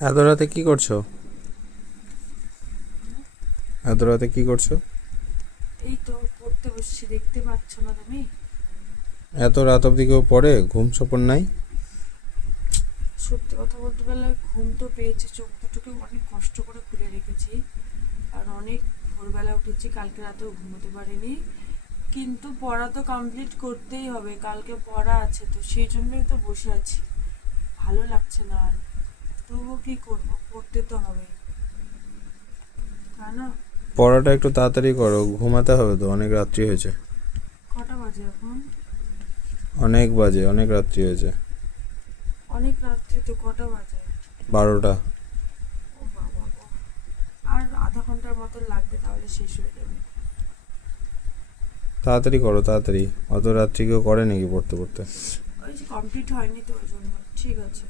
এত রাতে কি করছো? এত রাতে কি করছো? এই তো পড়তে বসছি, দেখতে পাচ্ছ না তুমি? এত রাত অবধি কেউ পড়ে? ঘুম স্বপন নাই? সত্যি কথা বলতে পারলে ঘুম তো পেয়েছে, চোখ দুটোকে অনেক কষ্ট করে খুলে রেখেছি। আর অনেক ভোরবেলা উঠেছি, কালকে রাতেও ঘুমোতে পারিনি। কিন্তু পড়া তো কমপ্লিট করতেই হবে, কালকে পড়া আছে, তো সেই জন্যই তো বসে আছি। ভালো লাগছে না আর, তবুও কি করবো, পড়তে তো হবে, তাই না? পড়াটা একটু তাড়াতাড়ি করো, ঘুমাতে হবে তো, অনেক রাত্রি হয়েছে। কটা বাজে এখন? অনেক বাজে, অনেক রাত্রি হয়েছে। অনেক রাত্রি তো, কটা বাজে? 12টা। ও বাবা গো, আর আধা ঘন্টার মতো লাগবে, তাহলে শেষ হয়ে যাবে। তাড়াতাড়ি করো, তাড়াতাড়ি। অত রাত্রি কেউ করে নাকি পড়তে পড়তে? ওই যে কমপ্লিট হয়নি তো, ওই জন্য। ঠিক আছে।